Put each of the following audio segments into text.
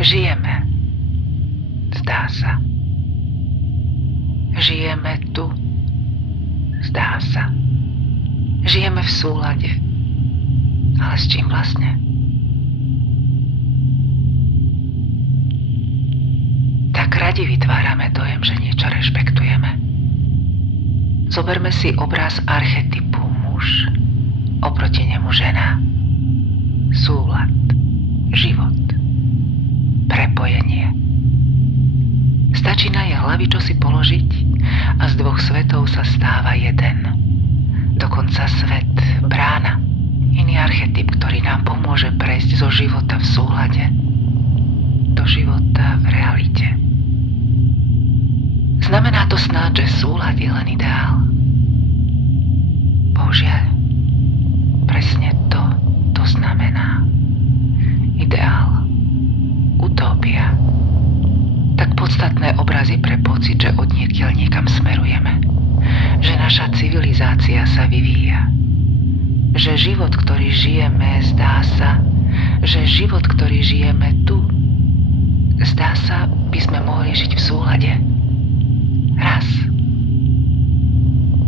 Žijeme. Zdá sa. Žijeme tu. Zdá sa. Žijeme v súlade. Ale s čím vlastne? Tak radi vytvárame dojem, že niečo rešpektujeme. Zoberme si obraz archetypu muž, oproti nemu žena. Súlad, život, prepojenie. Stačí na jej hlavy čosi položiť a z dvoch svetov sa stáva jeden. Dokonca svet, brána, iný archetyp, ktorý nám pomôže prejsť zo života v súlade do života v realite. Znamená to snáď, že súlad je len ideál? Bohužiaľ, presne to znamená. Ideál, utópia. Tak podstatné obrazy pre pocit, že odniekiaľ niekam smerujeme. Že naša civilizácia sa vyvíja. Že život, ktorý žijeme, zdá sa, že život, ktorý žijeme tu, zdá sa, by sme mohli žiť v súlade. Raz.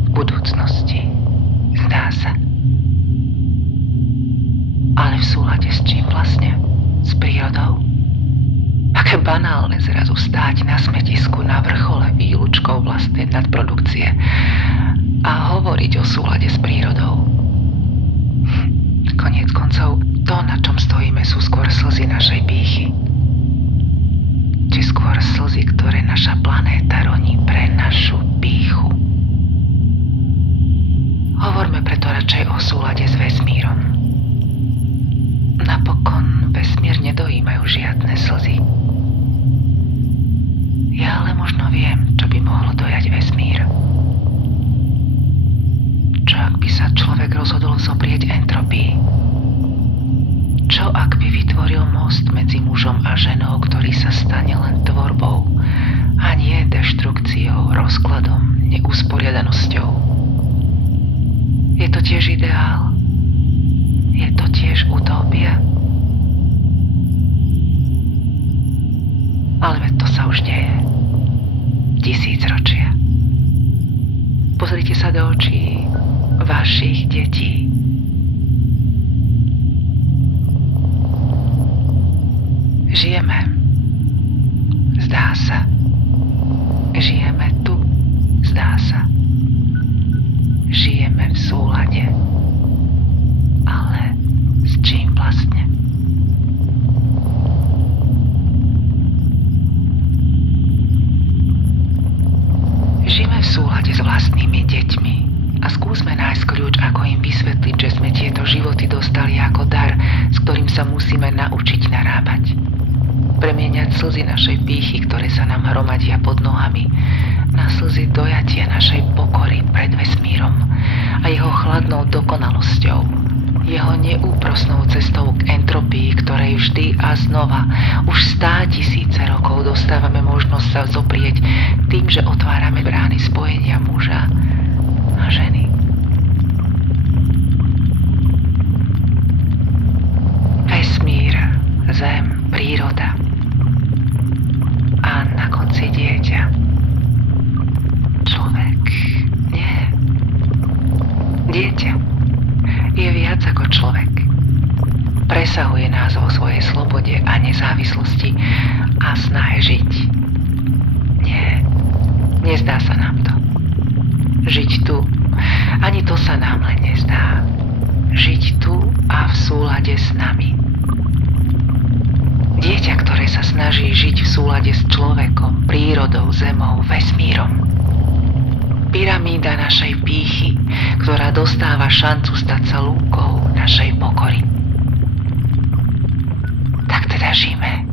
V budúcnosti. Zdá sa. Ale v súlade s čím vlastne? S prírodou? Aké banálne zrazu stáť na smetisku na vrchole výlučkou vlastnej nadprodukcie a hovoriť o súlade s prírodou. Koniec koncov, to, na čom stojíme, sú skôr slzy našej pýchy. Či skôr slzy, ktoré naša planéta roní pre našu pýchu. Hovorme preto radšej o súlade s vesmírom. Napokon vesmír nedojímajú žiadne slzy. Ja ale možno viem, čo by mohlo dojať vesmír. Čo ak by sa človek rozhodol zoprieť entropii? Čo ak by vytvoril most medzi mužom a ženou, ktorý sa stane len tvorbou a nie deštrukciou, rozkladom, neusporiadanosťou? Je to tiež ideál? Je to tiež utópia? Ale veď to sa už deje. 1000 ročia. Pozrite sa do očí vašich detí. Žijeme. Zdá sa. Žijeme tu. Zdá sa. Žijeme v súlade. Ale s čím vlastne? Žijeme v súlade s vlastnými deťmi a skúsme nájsť kľúč, ako im vysvetliť, že sme tieto životy dostali ako dar, s ktorým sa musíme naučiť narábať. Premieňať slzy našej pýchy, ktoré sa nám hromadia pod nohami, na slzy dojatia našej pokory pred vesmírom a jeho chladnou dokonalosťou, jeho neúprosnou cestou k entropii, ktorej vždy a znova už 100 000 rokov dostávame možnosť sa zoprieť tým, že otvárame brány spojenia muža a ženy. Vesmír, zem, príroda a na konci dieťa. Človek nie. Dieťa je viac ako človek. Presahuje nás vo svojej slobode a nezávislosti a snahe žiť. Nie, nezdá sa nám to. Žiť tu, ani to sa nám len nezdá. Žiť tu a v súlade s nami. Dieťa, ktoré sa snaží žiť v súlade s človekom, prírodou, zemou, vesmírom. Pyramída našej pýchy, ktorá dostáva šancu stať sa lúkou našej pokory. Tak teda žijeme.